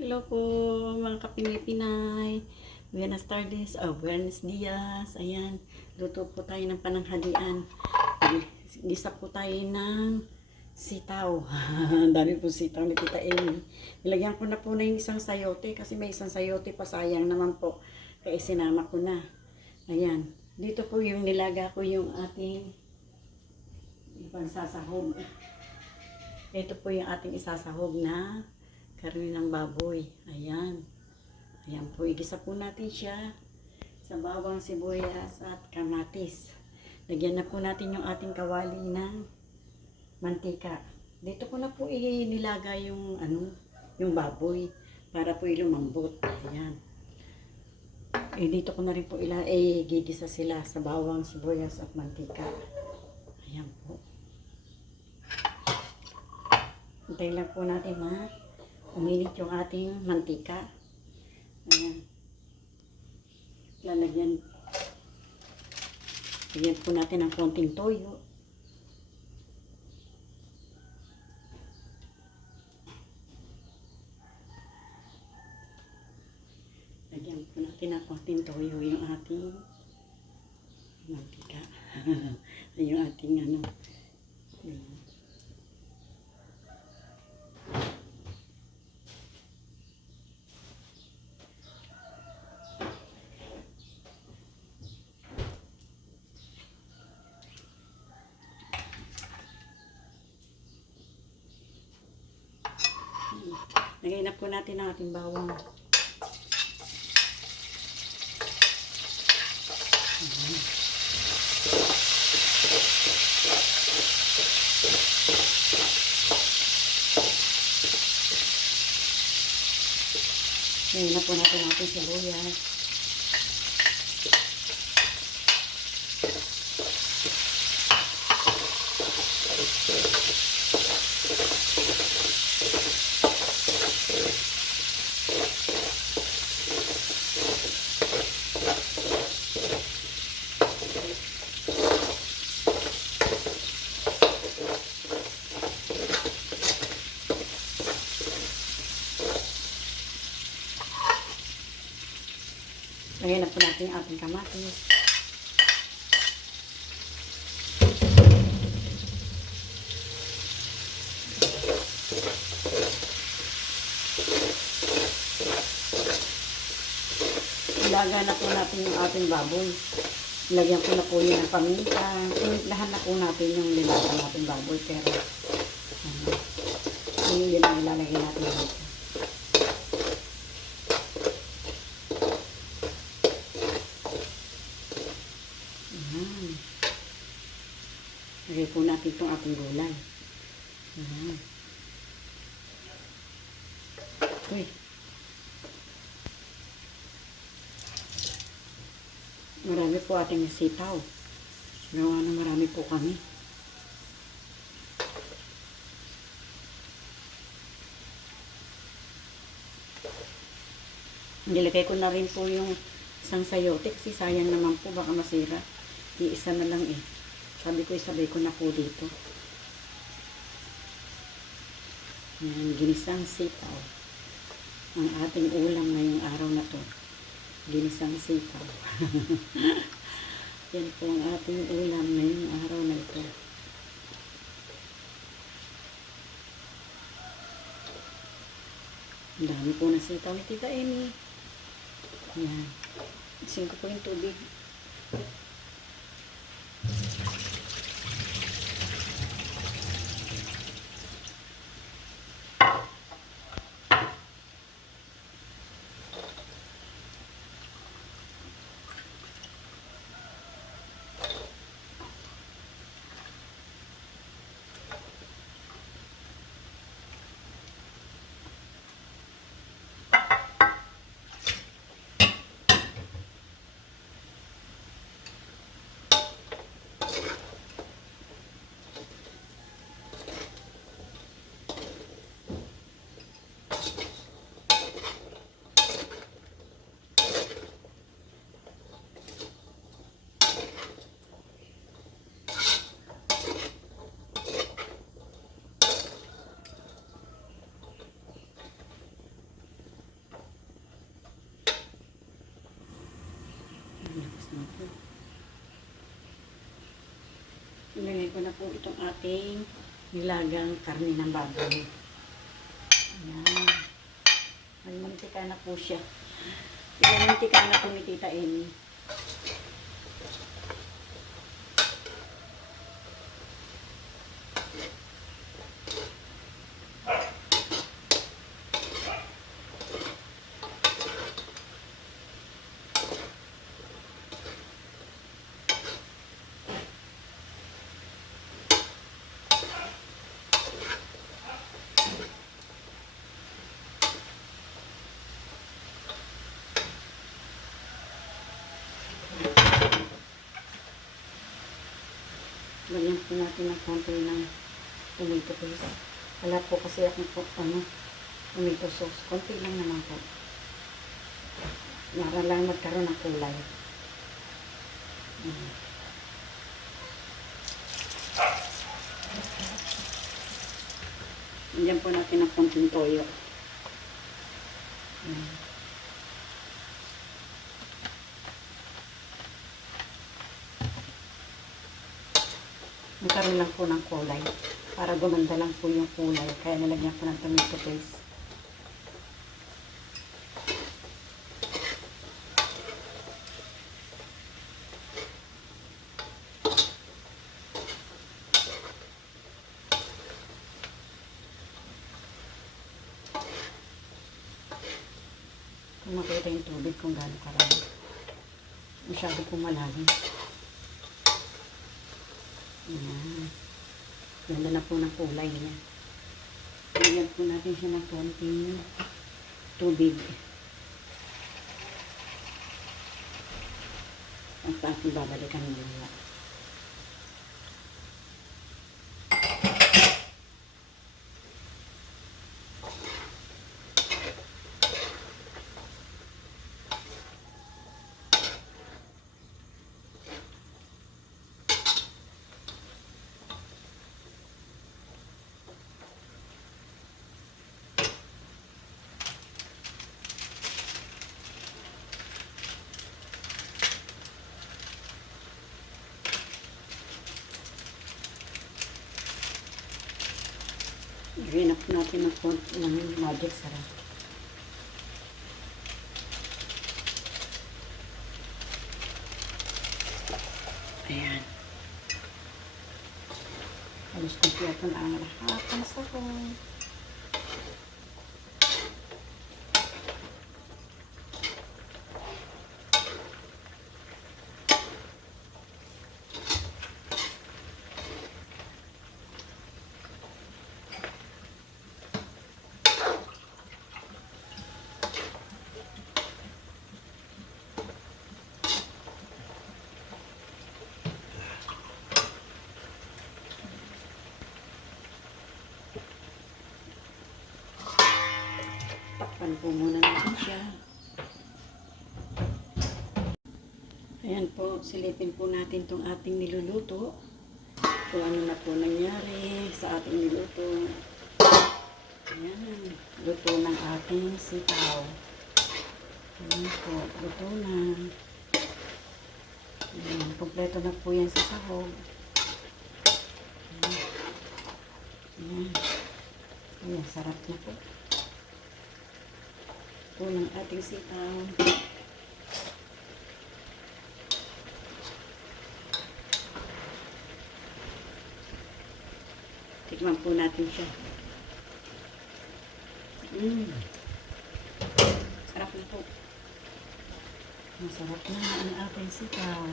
Hello po mga kapinay-pinay. Buenas tardes, buenos dias. Ayan, luto po tayo ng pananghalian. Gisa po tayo ng sitaw. Ang dami po sitaw ni Tita Amy. Nilagyan ko na po na yung isang sayote kasi may isang sayote pa, sayang naman po. Kaya sinama ko na. Ayan, dito po yung nilaga ko yung ating pansasahog. Ito po yung ating isasahog na karne ng baboy. Ayan. Ayan po, igisa po natin siya sa bawang, sibuyas at kamatis. Lagyan na po natin yung ating kawali ng mantika. Dito ko na po inilagay yung baboy para po lumambot. Ayan. Dito ko na rin po gigisa sila sa bawang, sibuyas at mantika. Ayan po. Hintayin lang po natin uminit yung ating mantika. Ayan. Lagyan po natin ng konting toyo. Lagyan po natin ng konting toyo yung ating mantika. Yung ating Ayan. Lagay na po natin ang ating bawang. Lagay na po natin ang ating sibuyas. Lagay na po natin ang ating kamatis. Ilaga na po natin yung ating baboy. Lagyan ko na po yun ng paminta. Lahat na po natin yung nilaga natin baboy. Pero, yun ang ilalagay natin dito. Lagay po natin itong ating gulay. Uy. Marami po ating sitaw. Gawa na marami po kami. Nilagay ko na rin po yung isang sayote kasi sayang naman po, baka masira. Iisa na lang eh. Sabi ko isabay ko na po dito. Ayan, ginisang sitaw. Ang ating ulam ngayong araw na to. Ginisang sitaw. Yan po ang ating ulam ngayong araw na ito. Ang dami po na sitaw ni Tita Amy. Yan. Isin ko po yung tubig. Okay. Ilagay ko na po itong ating nilagang karne ng baboy. Ayan. Magmantika na po siya. Magmantika na po ni Tita Amy. Lagyan po natin ng konti ng tomato paste. Wala po kasi akong tomato sauce. Konti lang naman po. Para lang magkaroon ng kulay. Lagyan po natin ng konting toyo. Magkaroon lang po ng kulay. Para gumanda lang po yung kulay. Kaya nilagyan ko ng tomato paste. Kung makita yung tubig kung gaano karami. Masyado pong malalim. Ayan. Ganda na po ng kulay niya. Lagyan po natin siya ng konting tubig. At ating babalikan muna. Lagyan na po natin ng konti ng magic sarap. Ayan. Halos kompleto na ang lahat ng sahog. Takpan po muna natin siya. Ayan po, silipin po natin itong ating niluluto. Kung ano na po nangyari sa ating niluto. Ayan, luto ng ating sitaw. Ayan po, luto na. Ayan, kompleto na po yan sa sahog. Ayan. Ayan. Ayan, sarap na po. Po ng ating sitaw. Tikman po natin siya. Sarap na po. Masarap na ang ating sitaw.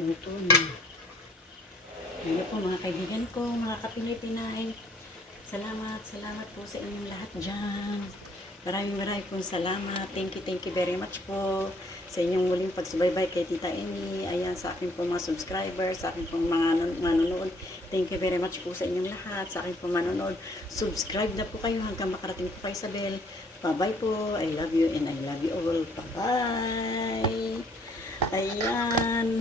Ito na. Ngayon po mga kaibigan ko, mga kapilipinay. Salamat po sa inyong lahat dyan. Maraming pong salamat. Thank you very much po sa inyong muling pagsubaybay kay Tita Amy. Ayan, sa akin po mga subscribers, sa akin po mga manonood. Thank you very much po sa inyong lahat, sa akin po manonood. Subscribe na po kayo hanggang makarating po kayo sa bell. Bye-bye po. I love you and I love you all. Bye-bye. Ayan.